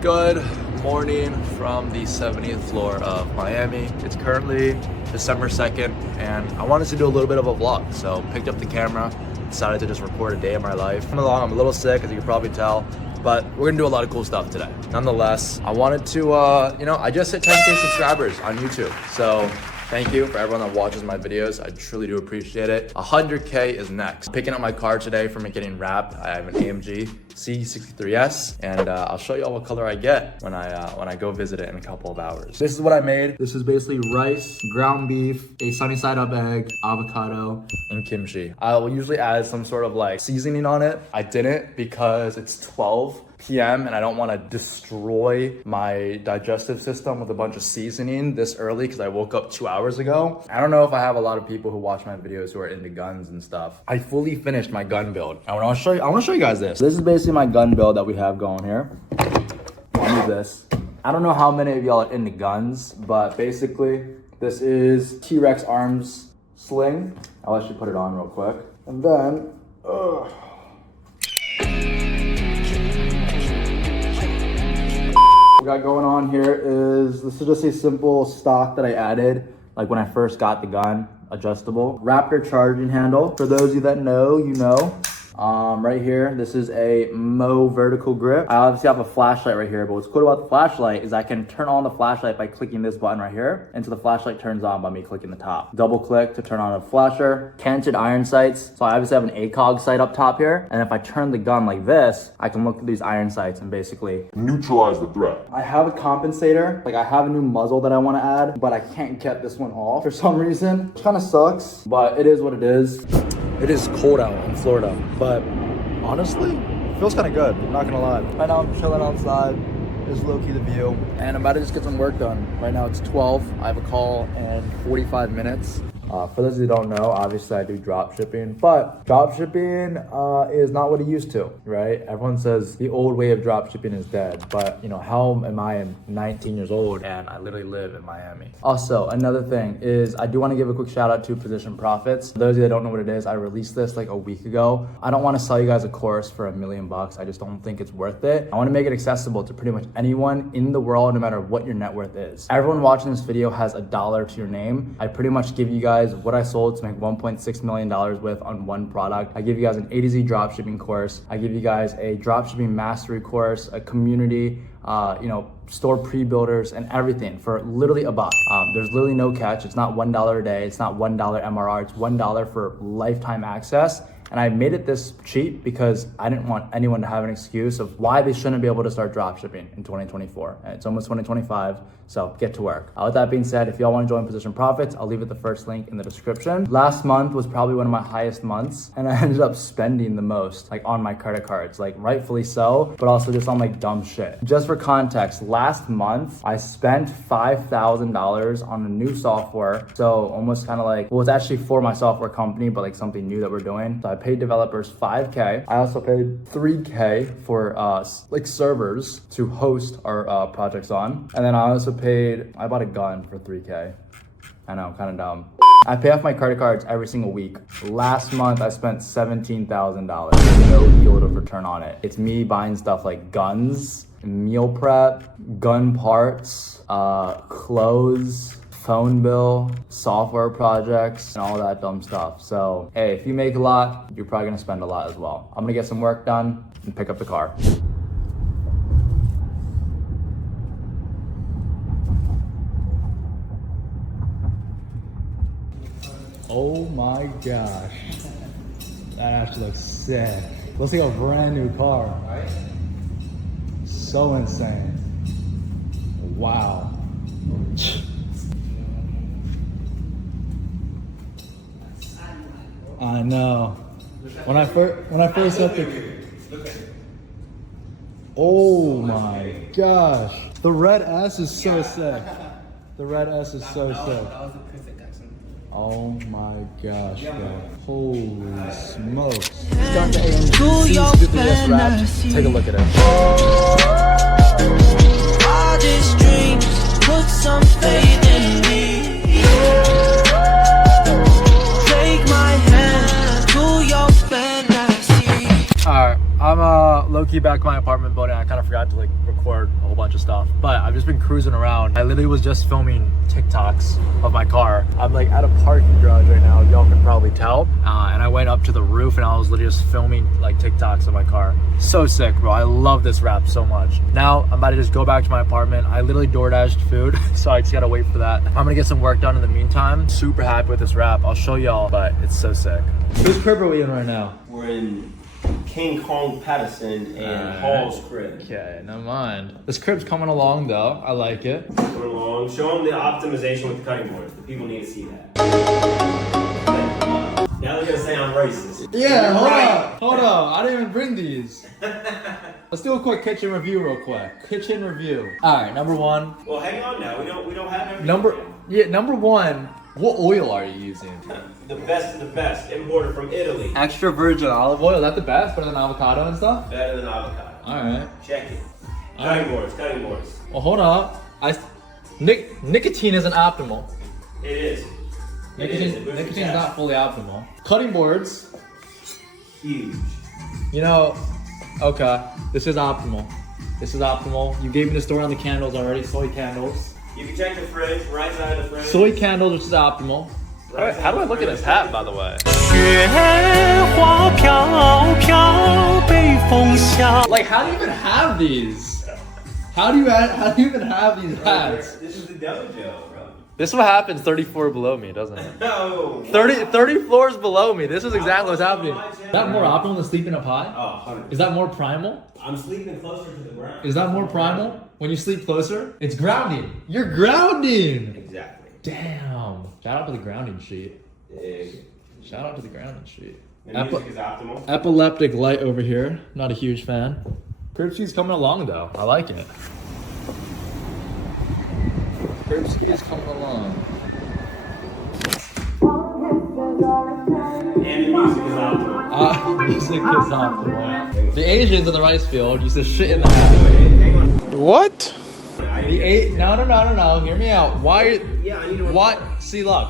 Good morning from the 70th floor of Miami. It's currently December 2nd and I wanted to do a little bit of a vlog. So picked up the camera, decided to just record a day of my life. I'm a little sick, as you can probably tell, but we're gonna do a lot of cool stuff today. Nonetheless, I wanted to, I just hit 10K subscribers on YouTube. So thank you for everyone that watches my videos. I truly do appreciate it. 100K is next. Picking up my car today from it getting wrapped. I have an AMG C63s, and I'll show you all what color I get when I go visit it in a couple of hours. This is what I made. This is basically rice, ground beef, a sunny side up egg, avocado, and kimchi. I will usually add some sort of like seasoning on it. I didn't because it's 12 p.m. and I don't want to destroy my digestive system with a bunch of seasoning this early because I woke up 2 hours ago. I don't know if I have a lot of people who watch my videos who are into guns and stuff. I fully finished my gun build. I want to show you guys this. This is basically my gun build that we have going here. I'll do this. I don't know how many of y'all are into guns, but basically this is T-Rex arms sling. I'll actually put it on real quick. And then, what we got going on here is, this is just a simple stock that I added like when I first got the gun, adjustable. Raptor charging handle. For those of you that know, you know. Right here, this is a Mo vertical grip. I obviously have a flashlight right here, but what's cool about the flashlight is I can turn on the flashlight by clicking this button right here, and so the flashlight turns on by me clicking the top. Double click to turn on a flasher. Canted iron sights. So I obviously have an ACOG sight up top here, and if I turn the gun like this, I can look at these iron sights and basically neutralize the threat. I have a compensator. Like, I have a new muzzle that I want to add, but I can't get this one off for some reason, which kind of sucks, but it is what it is. It is cold out in Florida, but honestly, it feels kind of good, I'm not gonna lie. Right now I'm chilling outside, just low-key the view, and I'm about to just get some work done. Right now it's 12, I have a call in 45 minutes. For those of you who don't know, obviously I do drop shipping, but drop shipping is not what it used to, right? Everyone says the old way of drop shipping is dead, but you know, how am I 19 years old and I literally live in Miami? Also, another thing is I do want to give a quick shout out to Reinvesting Profits. For those of you that don't know what it is, I released this like a week ago. I don't want to sell you guys a course for $1 million. I just don't think it's worth it. I want to make it accessible to pretty much anyone in the world, no matter what your net worth is. Everyone watching this video has $1 to your name. I pretty much give you guys what I sold to make $1.6 million with on one product. I give you guys an A to Z dropshipping course. I give you guys a dropshipping mastery course, a community, store pre-builders and everything for literally $1. There's literally no catch. It's not $1 a day. It's not $1 MRR. It's $1 for lifetime access. And I made it this cheap because I didn't want anyone to have an excuse of why they shouldn't be able to start dropshipping in 2024. And it's almost 2025, so get to work. With that being said, if y'all want to join Reinvesting Profits, I'll leave it the first link in the description. Last month was probably one of my highest months, and I ended up spending the most, like on my credit cards, like rightfully so, but also just on like dumb shit. Just for context, last month, I spent $5,000 on a new software. So almost kind of like, well, it's actually for my software company, but like something new that we're doing. So I paid developers $5K. I also paid $3K for like servers to host our projects on. And then I bought a gun for $3K. I know, kind of dumb. I pay off my credit cards every single week. Last month, I spent $17,000. No yield of return on it. It's me buying stuff like guns, meal prep, gun parts, clothes, phone bill, software projects, and all that dumb stuff. So, hey, if you make a lot, you're probably gonna spend a lot as well. I'm gonna get some work done and pick up the car. Oh my gosh. That actually looks sick. Looks like a brand new car. Right? So insane. Wow. I know. When I first got the, oh my gosh, the red S is so sick. The red S is so sick. That was the perfect accent. Oh my gosh, bro. Holy smokes. Starting to AMG C63s wrapped. Take a look at it. Wildest dreams, put some faith in me. Take my hand to your fantasy. Alright, I'm low-key back in my apartment building. I kind of forgot to like record a whole bunch of stuff. But I've just been cruising around. I literally was just filming TikToks of my car. I'm like at a parking garage right now, y'all can probably tell. And I went up to the roof and I was literally just filming like TikToks of my car. So sick, bro. I love this wrap so much. Now I'm about to just go back to my apartment. I literally DoorDashed food, so I just gotta wait for that. I'm gonna get some work done in the meantime. Super happy with this wrap. I'll show y'all, but it's so sick. Whose crib are we in right now? We're in King Kong Patterson and Hall's crib. Okay, never mind. This crib's coming along though. I like it. Coming along. Show them the optimization with the cutting boards. The people need to see that. Now they're gonna say I'm racist. Yeah, hold on. I didn't even bring these. Let's do a quick kitchen review real quick. Kitchen review. All right, number one. Well, hang on now. We don't have everything. Number one. What oil are you using? The best of the best. Imported from Italy. Extra virgin olive oil. Is that the best? Better than avocado and stuff? Better than avocado. All right. Check it. Cutting boards. Well, hold up. Nicotine isn't optimal. It is. Nicotine is not fully optimal. Cutting boards. Huge. You know, okay. This is optimal. You gave me the story on the candles already. Soy candles. You can check the fridge, right side of the fridge. Soy candles, which is optimal. Right, how do I look at this hat, by the way? Like, how do you even have these? How do you even have these hats? This is the dojo, bro. This is what happens 34 below me, doesn't it? No. 30 floors below me. This is exactly what's happening. Is that more optimal than sleeping up high? Oh, 100%. Is that more primal? I'm sleeping closer to the ground. Is that more primal? When you sleep closer? It's grounding. You're grounding. Exactly. Damn. Shout out to the grounding sheet. Big. Shout out to the grounding sheet. The music is optimal. Epileptic light over here. Not a huge fan. Crib sheet's coming along though. I like it. Crib sheet is coming along. And the music is optimal. Music is optimal. The Asians in the rice field used to shit in the hat. What? No. Hear me out. Why? Yeah, I need to. What? See, look.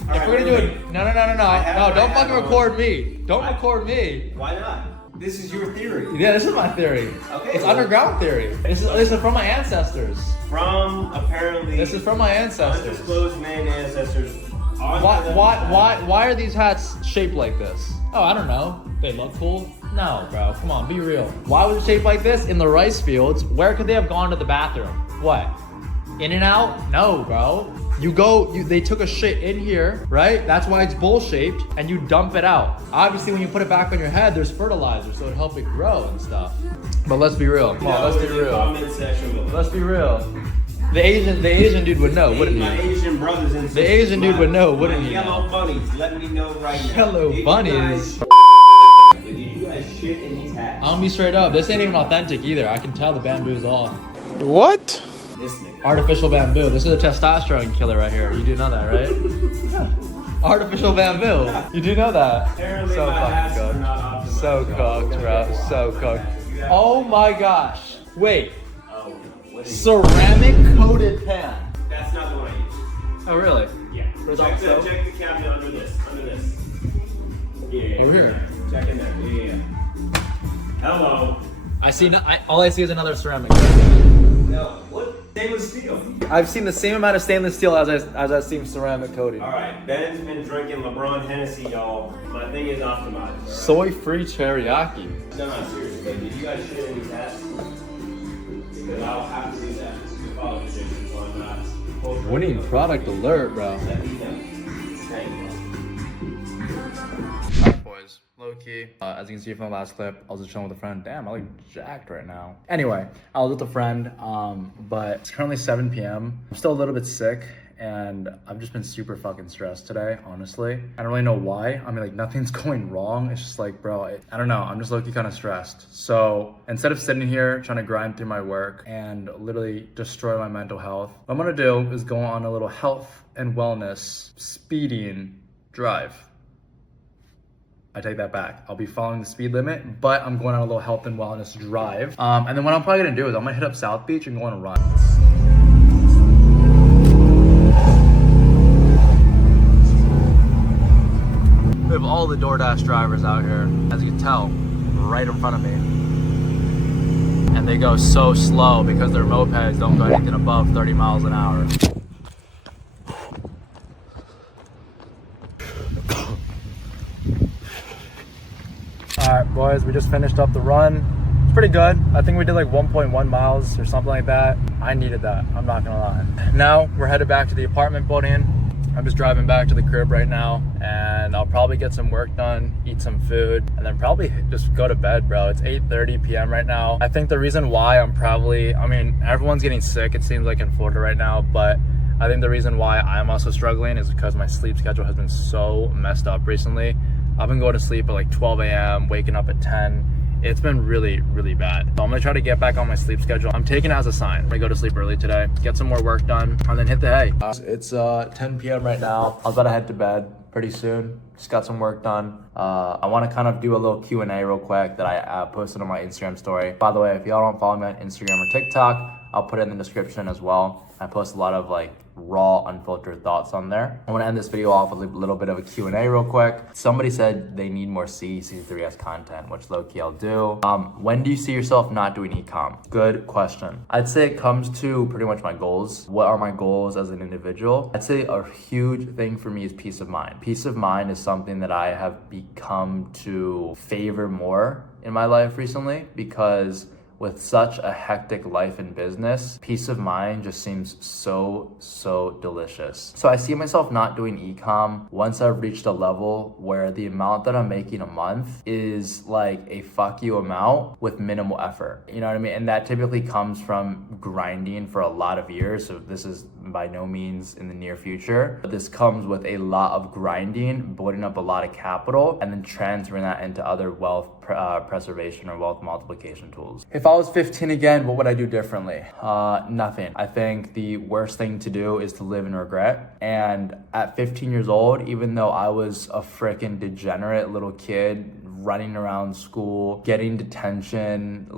If right, we're gonna do wait. it, no. Don't fucking record me. Don't record me. Why not? This is your theory. Yeah, this is my theory. Okay, It's well- underground theory. This is from my ancestors. From apparently. This is from my ancestors. Undisclosed man ancestors. Why are these hats shaped like this? Oh, I don't know. They look cool. No, bro. Come on, be real. Why was it shaped like this in the rice fields? Where could they have gone to the bathroom? What? In and out? No, bro. They took a shit in here, right? That's why it's bowl shaped, and you dump it out. Obviously, when you put it back on your head, there's fertilizer, so it'll help it grow and stuff. But let's be real. Come on, let's be real. Comment section. Let's be real. The Asian dude would know, wouldn't My he? Asian brothers and sisters. The Asian dude would know, wouldn't my he? Yellow bunnies. Let me know right now. Yellow Did you bunnies. Did you guys shit in these hats? I'm gonna be straight up. This ain't even authentic either. I can tell the bamboo's off. What? This nigga. Artificial bamboo. This is a testosterone killer right here. You do know that, right? Artificial bamboo. You do know that. Apparently So my hats fucking are not cooked. optimized. So cooked, bro. So cooked. Oh my gosh. Wait. Oh, what is Ceramic coated pan. That's not the one I use. Oh really? Yeah. Where's Check that the, check the cabinet under this. Yeah. Over here. Check in there. Yeah. Hello. I see. All I see is another ceramic. No. What? Stainless steel. I've seen the same amount of stainless steel as I've seen ceramic coating. All right. Ben's been drinking LeBron Hennessy, y'all. My thing is optimized. All right? Soy-free teriyaki. No, seriously. Did you guys shit in these hats? Because I'll have to do that. You follow the shit, so I'm not. Winning product alert, bro. Let me know. Thank you. Alright, boys. Low key. As you can see from the last clip, I was just chilling with a friend. Damn, I look jacked right now. Anyway, I was with a friend, but it's currently 7 p.m. I'm still a little bit sick, and I've just been super fucking stressed today, honestly. I don't really know why. I mean, like, nothing's going wrong. It's just like, bro, I don't know. I'm just low-key kind of stressed. So instead of sitting here trying to grind through my work and literally destroy my mental health, what I'm gonna do is go on a little health and wellness speeding drive. I take that back. I'll be following the speed limit, but I'm going on a little health and wellness drive. And then what I'm probably gonna do is I'm gonna hit up South Beach and go on a run. We have all the DoorDash drivers out here, as you can tell, right in front of me. And and they go so slow because their mopeds don't go anything above 30 miles an hour. Alright boys, we just finished up the run. It's pretty good. I think we did like 1.1 miles or something like that. I needed that, I'm not gonna lie. Now we're headed back to the apartment building. I'm just driving back to the crib right now, and I'll probably get some work done, eat some food, and then probably just go to bed, bro. It's 8:30 p.m. right now. I think the reason why everyone's getting sick, it seems like in Florida right now, but I think the reason why I'm also struggling is because my sleep schedule has been so messed up recently. I've been going to sleep at like 12 a.m., waking up at 10. It's been really, really bad. So I'm gonna try to get back on my sleep schedule. I'm taking it as a sign. I'm gonna go to sleep early today, get some more work done, and then hit the hay. It's 10 p.m. right now. I was about to head to bed pretty soon. Just got some work done. I wanna kind of do a little Q&A real quick that I posted on my Instagram story. By the way, if y'all don't follow me on Instagram or TikTok, I'll put it in the description as well. I post a lot of like raw, unfiltered thoughts on there. I want to end this video off with a little bit of a Q&A real quick. Somebody said they need more C63s content, which low-key I'll do. When do you see yourself not doing e-com? Good question. I'd say it comes to pretty much my goals. What are my goals as an individual? I'd say a huge thing for me is peace of mind. Peace of mind is something that I have become to favor more in my life recently, because with such a hectic life and business, peace of mind just seems so delicious. So I see myself not doing e-com once I've reached a level where the amount that I'm making a month is like a fuck you amount with minimal effort. You know what I mean? And that typically comes from grinding for a lot of years. So this is by no means in the near future, but this comes with a lot of grinding, building up a lot of capital, and then transferring that into other wealth preservation or wealth multiplication tools. If I was 15 again, what would I do differently? Nothing. I think the worst thing to do is to live in regret. And at 15 years old, even though I was a freaking degenerate little kid running around school, getting detention,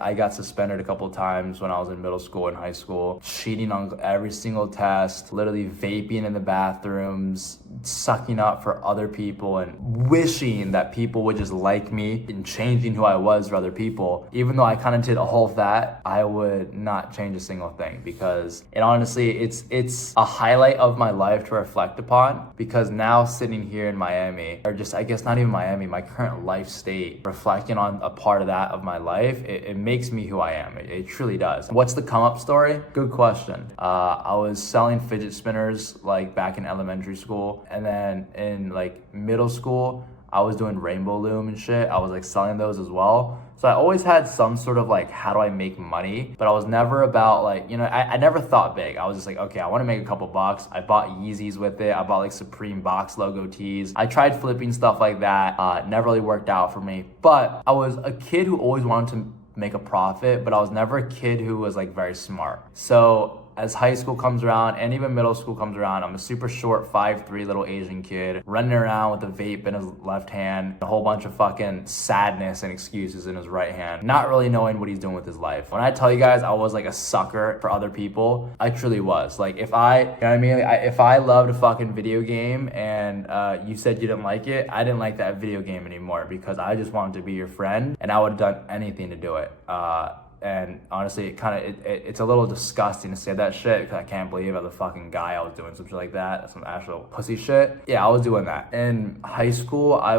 I got suspended a couple times when I was in middle school and high school, cheating on every single test, literally vaping in the bathrooms, sucking up for other people, and wishing that people would just like me and changing who I was for other people. Even though I kind of did all of that, I would not change a single thing, because it honestly, it's a highlight of my life to reflect upon, because now sitting here in Miami, or just, I guess not even Miami, my current life state, reflecting on a part of that of my life, it makes me who I am. It truly does. What's the come up story? Good question. I was selling fidget spinners like back in elementary school, and then in like middle school, I was doing rainbow loom and shit. I was like selling those as well. So I always had some sort of like, how do I make money? But I was never about like, I never thought big. I was just like, okay, I want to make a couple bucks. I bought Yeezys with it. I bought like Supreme box logo tees. I tried flipping stuff like that. Never really worked out for me. But I was a kid who always wanted to make a profit, but I was never a kid who was like very smart. So as high school comes around and even middle school comes around, I'm a super short 5'3" little Asian kid running around with a vape in his left hand, a whole bunch of fucking sadness and excuses in his right hand, not really knowing what he's doing with his life. When I tell you guys I was like a sucker for other people, I truly was. Like if I loved a fucking video game and you said you didn't like it, I didn't like that video game anymore, because I just wanted to be your friend and I would have done anything to do it. And honestly, it's a little disgusting to say that shit, because I can't believe as a fucking guy I was doing some shit like that. That's some actual pussy shit. Yeah, I was doing that. In high school, I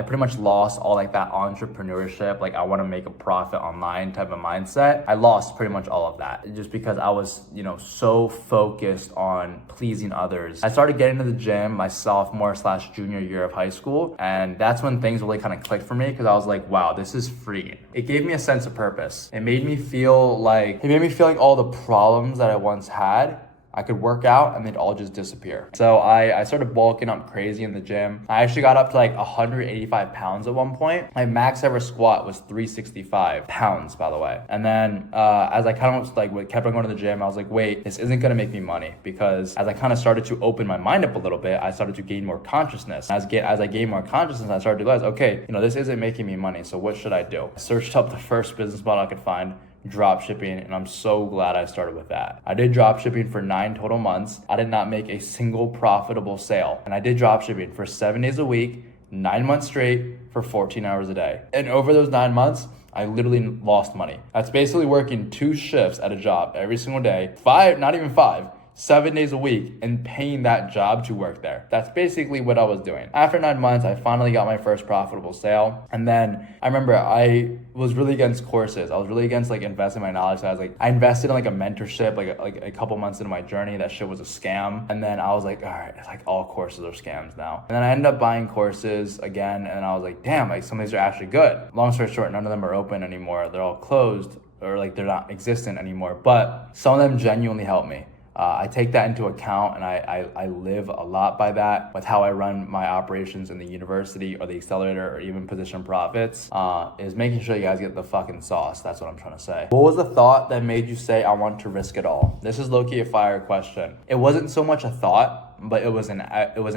pretty much lost all like that entrepreneurship, like I want to make a profit online type of mindset. I lost pretty much all of that just because I was, so focused on pleasing others. I started getting to the gym my sophomore/junior year of high school, and that's when things really kind of clicked for me, because I was like, wow, this is free. It gave me a sense of purpose. It made me feel like all the problems that I once had, I could work out and they'd all just disappear. So I started bulking up crazy in the gym. I actually got up to like 185 pounds at one point. My max ever squat was 365 pounds, by the way. And then as I kind of kept on going to the gym, I was like, wait, this isn't gonna make me money, because as I kind of started to open my mind up a little bit, I started to gain more consciousness. As I gained more consciousness, I started to realize, okay, this isn't making me money, so what should I do? I searched up the first business model I could find, drop shipping, and I'm so glad I started with that. I did drop shipping for 9 total months. I did not make a single profitable sale, and I did drop shipping for 7 days a week, 9 months straight for 14 hours a day. And over those 9 months, I literally lost money. That's basically working 2 shifts at a job every single day, 5, not even 5, 7 days a week, and paying that job to work there. That's basically what I was doing. After 9 months, I finally got my first profitable sale. And then I remember I was really against courses. I was really against like investing my knowledge. So I invested in like a mentorship, like a couple months into my journey. That shit was a scam. And then I was like, all right, it's like all courses are scams now. And then I ended up buying courses again. And I was like, damn, like some of these are actually good. Long story short, none of them are open anymore. They're all closed, or like they're not existent anymore. But some of them genuinely helped me. I take that into account, and I live a lot by that with how I run my operations in the university or the accelerator or even Position Profits, is making sure you guys get the fucking sauce. That's what I'm trying to say. What was the thought that made you say, I want to risk it all? This is low-key a fire question. It wasn't so much a thought, but it was an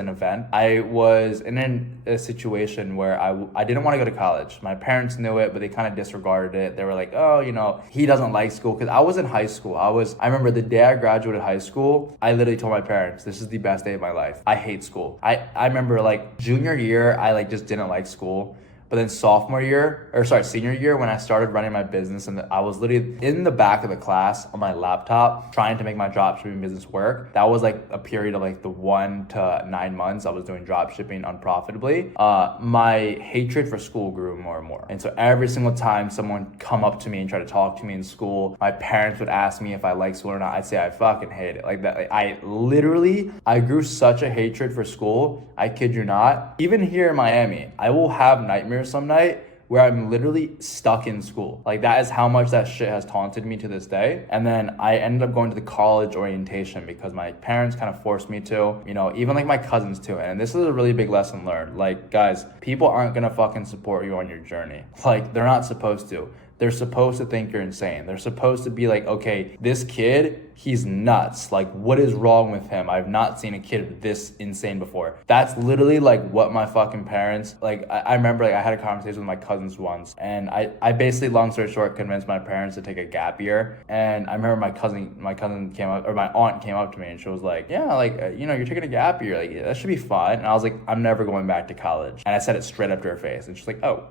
event. I was in a situation where I didn't want to go to college. My parents knew it, but they kind of disregarded it. They were like, oh, you know, he doesn't like school. Because I was in high school. I remember the day I graduated high school, I literally told my parents, this is the best day of my life. I hate school. I remember like junior year, I like just didn't like school. But then senior year, when I started running my business, and I was literally in the back of the class on my laptop trying to make my dropshipping business work. That was like a period of like the 1 to 9 months I was doing dropshipping unprofitably. My hatred for school grew more and more. And so every single time someone come up to me and try to talk to me in school, my parents would ask me if I like school or not. I'd say I fucking hate it. Like that. Like, I grew such a hatred for school. I kid you not. Even here in Miami, I will have nightmares some night where I'm literally stuck in school. Like that is how much that shit has taunted me to this day. And then I ended up going to the college orientation because my parents kind of forced me to, you know, even like my cousins too. And this is a really big lesson learned. Like guys, people aren't gonna fucking support you on your journey. Like they're not supposed to. They're supposed to think you're insane. They're supposed to be like, okay, this kid, he's nuts. Like, what is wrong with him? I've not seen a kid this insane before. That's literally like what my fucking parents, like, I remember like I had a conversation with my cousins once, and I basically, long story short, convinced my parents to take a gap year. And I remember my cousin came up, or my aunt came up to me, and she was like, yeah, like, you know, you're taking a gap year. Like, that should be fun. And I was like, I'm never going back to college. And I said it straight up to her face. And she's like, oh.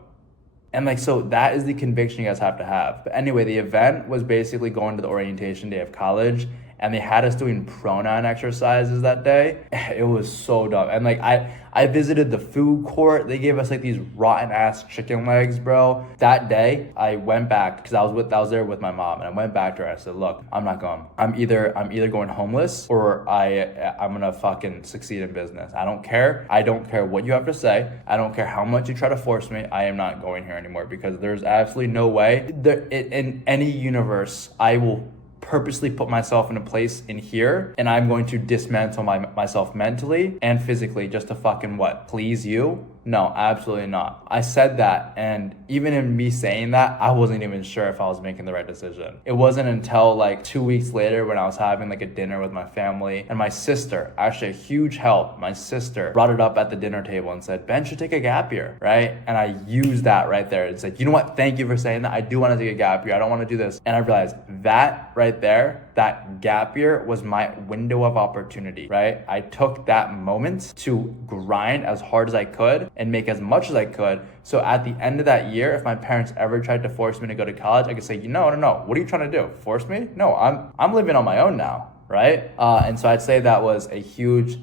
And like, so that is the conviction you guys have to have. But anyway, the event was basically going to the orientation day of college, and they had us doing pronoun exercises that day. It was so dumb. And like, I visited the food court. They gave us like these rotten ass chicken legs, bro. That day I went back because I was there with my mom, and I went back to her and I said, look, I'm not going. I'm either going homeless, or I'm gonna fucking succeed in business. I don't care. I don't care what you have to say. I don't care how much you try to force me. I am not going here anymore, because there's absolutely no way in any universe I will purposely put myself in a place in here, and I'm going to dismantle myself mentally and physically just to fucking what? Please you? No, absolutely not. I said that, and even in me saying that, I wasn't even sure if I was making the right decision. It wasn't until like 2 weeks later when I was having like a dinner with my family, and my sister, actually a huge help, my sister brought it up at the dinner table and said, Ben should take a gap year, right? And I used that right there and said, you know what? Thank you for saying that. I do want to take a gap year. I don't want to do this. And I realized that right there, that gap year was my window of opportunity, right? I took that moment to grind as hard as I could and make as much as I could. So at the end of that year, if my parents ever tried to force me to go to college, I could say, no, what are you trying to do? Force me? No, I'm living on my own now, right? And so I'd say that was a huge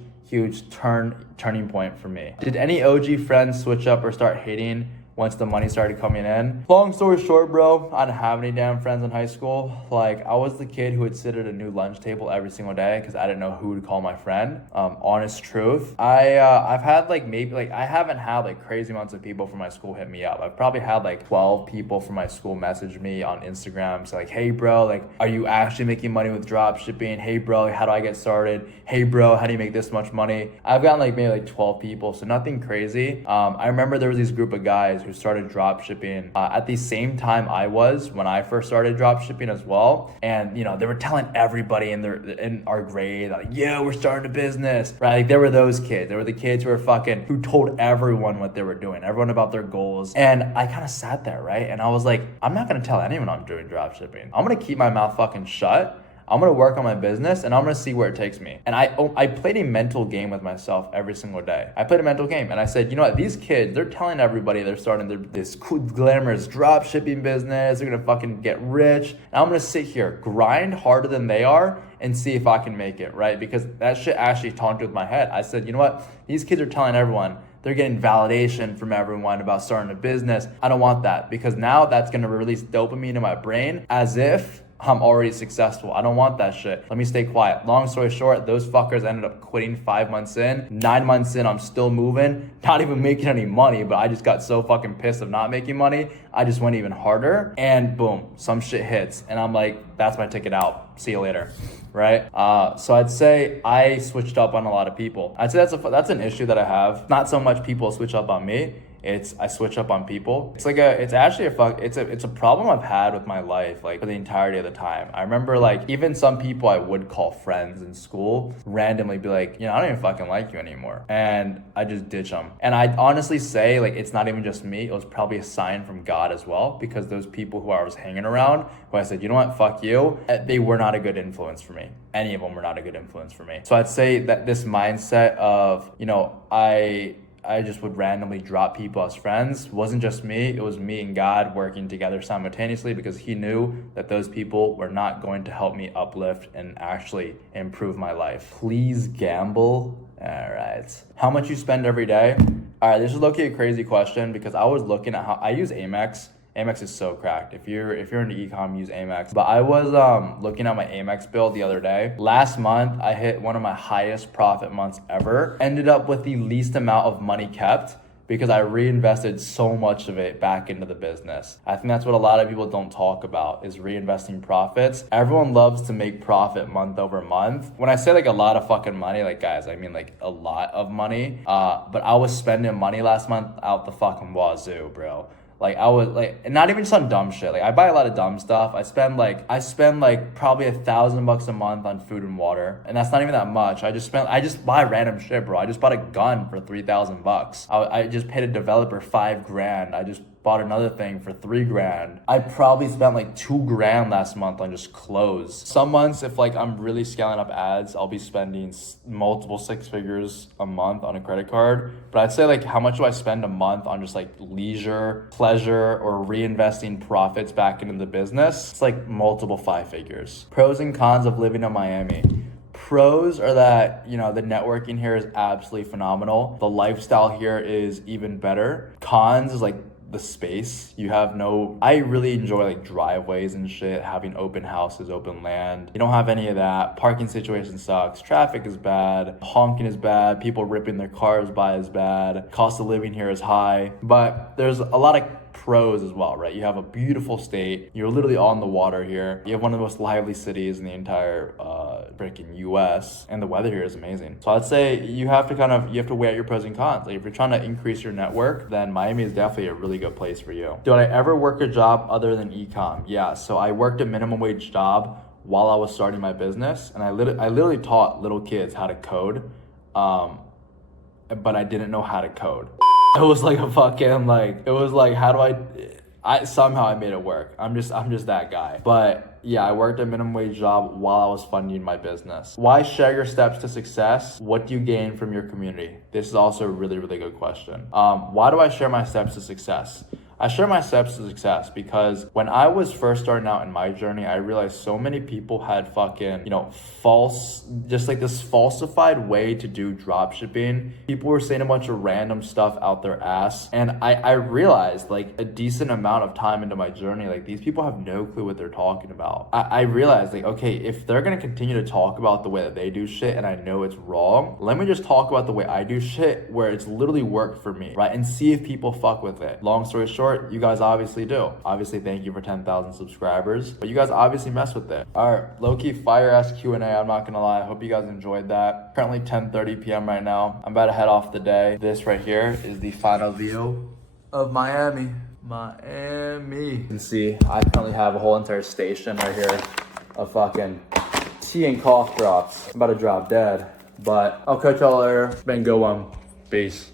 turning point for me. Did any OG friends switch up or start hating once the money started coming in? Long story short, bro, I didn't have any damn friends in high school. Like, I was the kid who would sit at a new lunch table every single day because I didn't know who to call my friend. Honest truth. I've had I haven't had like crazy amounts of people from my school hit me up. I've probably had like 12 people from my school message me on Instagram. So like, hey bro, like, are you actually making money with drop shipping? Hey bro, how do I get started? Hey bro, how do you make this much money? I've gotten like maybe like 12 people, so nothing crazy. I remember there was this group of guys who started drop shipping at the same time I was when I first started drop shipping as well. And you know, they were telling everybody in our grade, like, yeah, we're starting a business, right? Like, there were those kids. There were the kids who told everyone what they were doing, everyone about their goals. And I kind of sat there, right? And I was like, I'm not gonna tell anyone I'm doing drop shipping. I'm gonna keep my mouth fucking shut. I'm gonna work on my business and I'm gonna see where it takes me. And I played a mental game with myself every single day. I played a mental game and I said, you know what, these kids, they're telling everybody they're starting this cool, glamorous drop shipping business, they're gonna fucking get rich. And I'm gonna sit here, grind harder than they are, and see if I can make it, right? Because that shit actually taunted with my head. I said, you know what, these kids are telling everyone, they're getting validation from everyone about starting a business. I don't want that, because now that's gonna release dopamine in my brain as if I'm already successful. I don't want that shit. Let me stay quiet. Long story short, those fuckers ended up quitting 5 months in. 9 months in, I'm still moving, not even making any money, but I just got so fucking pissed of not making money. I just went even harder and boom, some shit hits. And I'm like, that's my ticket out. See you later, right? So I'd say I switched up on a lot of people. I'd say that's an issue that I have. Not so much people switch up on me. I switch up on people. It's a problem I've had with my life, like for the entirety of the time. I remember like even some people I would call friends in school randomly be like, you know, I don't even fucking like you anymore. And I just ditch them. And I'd honestly say like, it's not even just me. It was probably a sign from God as well, because those people who I was hanging around, who I said, you know what, fuck you, they were not a good influence for me. Any of them were not a good influence for me. So I'd say that this mindset of, you know, I just would randomly drop people as friends wasn't just me. It was me and God working together simultaneously, because he knew that those people were not going to help me uplift and actually improve my life. Please gamble. All right. How much you spend every day? All right, this is low-key a crazy question, because I was looking at how I use Amex. Amex is so cracked. If you're into ecom, use Amex. But I was looking at my Amex bill the other day. Last month, I hit one of my highest profit months ever. Ended up with the least amount of money kept, because I reinvested so much of it back into the business. I think that's what a lot of people don't talk about, is reinvesting profits. Everyone loves to make profit month over month. When I say like a lot of fucking money, like guys, I mean like a lot of money. But I was spending money last month out the fucking wazoo, bro. Like I was like, and not even just on dumb shit. Like I buy a lot of dumb stuff. I spend like probably $1,000 a month on food and water, and that's not even that much. I just buy random shit, bro. I just bought a gun for $3,000. I just paid a developer $5,000. I just bought another thing for $3,000. I probably spent like $2,000 last month on just clothes. Some months, if like I'm really scaling up ads, I'll be spending multiple 6 figures a month on a credit card. But I'd say like, how much do I spend a month on just like leisure, pleasure, or reinvesting profits back into the business? It's like multiple 5 figures. Pros and cons of living in Miami. Pros are that, you know, the networking here is absolutely phenomenal. The lifestyle here is even better. Cons is like the space. I really enjoy like driveways and shit, having open houses, open land. You don't have any of that. Parking situation sucks. Traffic is bad. Honking is bad. People ripping their cars by is bad. Cost of living here is high. But there's a lot of pros as well, right? You have a beautiful state. You're literally on the water here. You have one of the most lively cities in the entire freaking US, and the weather here is amazing. So I'd say you have to weigh out your pros and cons. Like if you're trying to increase your network, then Miami is definitely a really good place for you. Did I ever work a job other than ecom? Yeah, so I worked a minimum wage job while I was starting my business, and I literally taught little kids how to code, but I didn't know how to code. It was like how do I somehow I made it work. I'm just that guy. But yeah, I worked a minimum wage job while I was funding my business. Why share your steps to success? What do you gain from your community? This is also a really, really good question. Why do I share my steps to success? I share my steps to success because when I was first starting out in my journey, I realized so many people had fucking, this falsified way to do drop shipping. People were saying a bunch of random stuff out their ass. And I realized like a decent amount of time into my journey, like these people have no clue what they're talking about. I realized like, okay, if they're going to continue to talk about the way that they do shit and I know it's wrong, let me just talk about the way I do shit where it's literally worked for me, right? And see if people fuck with it. Long story short, you guys obviously do. Obviously, thank you for 10,000 subscribers, but you guys obviously mess with it. All right, low-key fire-ass Q&A, I'm not gonna lie. I hope you guys enjoyed that. Currently 10:30 p.m. right now. I'm about to head off the day. This right here is the final view of Miami. You can see I currently have a whole entire station right here of fucking tea and cough drops. I'm about to drop dead, but I'll catch y'all later. Been a good one. Peace.